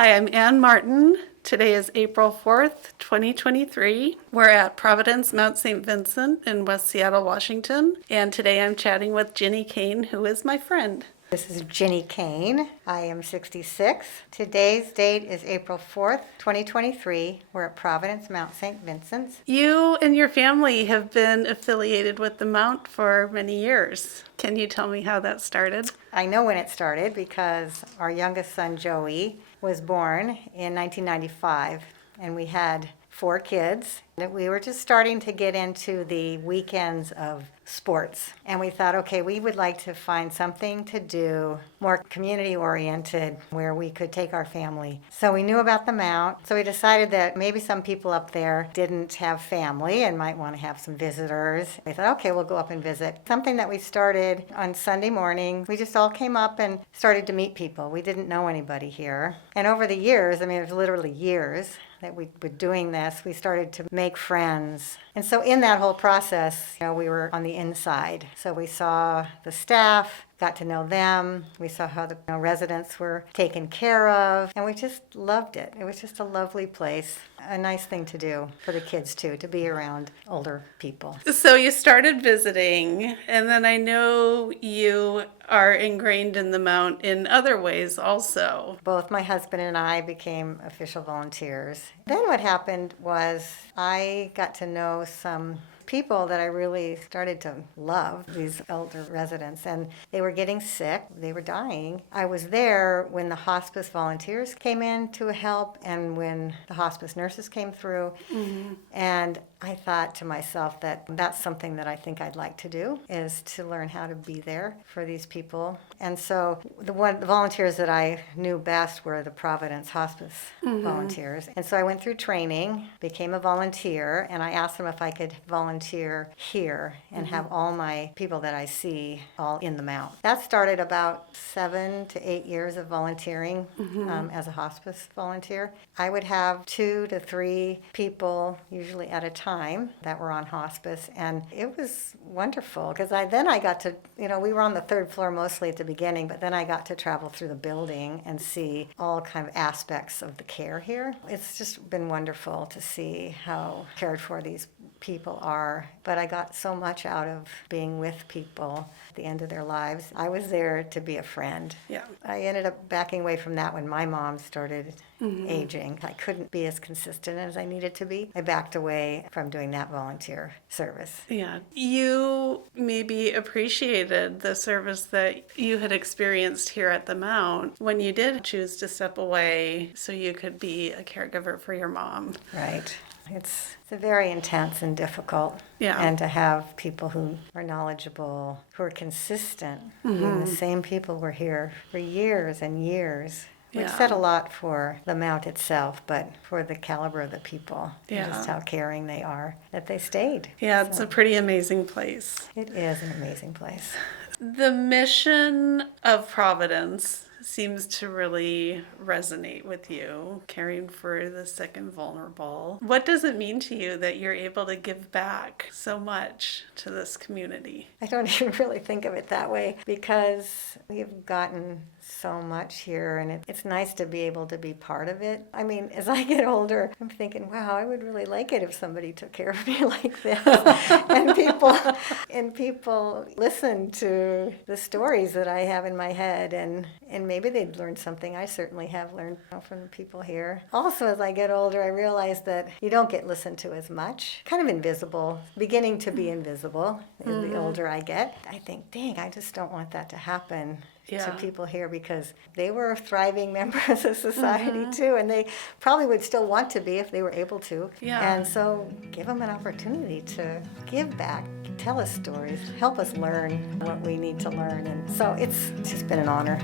Hi, I'm Ann Martin. Today is April 4th, 2023. We're at Providence Mount Vincent in West Seattle, Washington. And today I'm chatting with Ginny Kane, who is my friend. This is Ginny Kane. I am 66. Today's date is April 4th, 2023. We're at Providence Mount Vincent. You and your family have been affiliated with the Mount for many years. Can you tell me how that started? I know when it started because our youngest son, Joey, was born in 1995, and we had 4 kids. We were just starting to get into the weekends of sports, and we thought, okay, we would like to find something to do more community oriented where we could take our family. So we knew about the Mount, so we decided that maybe some people up there didn't have family and might want to have some visitors. We thought, okay, we'll go up and visit. Something that we started on Sunday morning, we just all came up and started to meet people. We didn't know anybody here. And over the years, it was literally years that we were doing this, we started to make friends. And so in that whole process, we were on the inside. So we saw the staff, got to know them. We saw how the residents were taken care of, and we just loved it. It was just a lovely place, a nice thing to do for the kids too, to be around older people. So you started visiting, and then I know you are ingrained in the Mount in other ways also. Both my husband and I became official volunteers. Then what happened was I got to know some people that I really started to love, these elder residents, and they were getting sick, they were dying. I was there when the hospice volunteers came in to help and when the hospice nurses came through. Mm-hmm. And I thought to myself that that's something that I think I'd like to do, is to learn how to be there for these people. And so the volunteers that I knew best were the Providence Hospice volunteers. And so I went through training, became a volunteer, and I asked them if I could volunteer here and have all my people that I see all in the Mount. That started about 7 to 8 years of volunteering as a hospice volunteer. I would have 2 to 3 people, usually at a time, that were on hospice, and it was wonderful because then I got to, we were on the 3rd floor mostly at the beginning, but then I got to travel through the building and see all kind of aspects of the care here. It's just been wonderful to see how cared for these people are, but I got so much out of being with people at the end of their lives. I was there to be a friend. Yeah. I ended up backing away from that when my mom started aging. I couldn't be as consistent as I needed to be. I backed away from doing that volunteer service. Yeah. You maybe appreciated the service that you had experienced here at the Mount when you did choose to step away so you could be a caregiver for your mom. Right. It's very intense and difficult. Yeah. And to have people who are knowledgeable, who are consistent. The same people were here for years and years. Which said a lot for the Mount itself, but for the caliber of the people, and just how caring they are, that they stayed. Yeah, it's a pretty amazing place. It is an amazing place. The mission of Providence seems to really resonate with you, caring for the sick and vulnerable. What does it mean to you that you're able to give back so much to this community? I don't even really think of it that way because we've gotten so much here, and it's nice to be able to be part of it. As I get older, I'm thinking, wow, I would really like it if somebody took care of me like this. and people listen to the stories that I have in my head, and maybe they'd learn something. I certainly have learned from the people here. Also, as I get older, I realize that you don't get listened to as much. Kind of invisible, beginning to be invisible as the older I get. I think, dang, I just don't want that to happen to people here because they were thriving members of society too, and they probably would still want to be if they were able to. Yeah. And so give them an opportunity to give back, tell us stories, help us learn what we need to learn. And so it's just been an honor.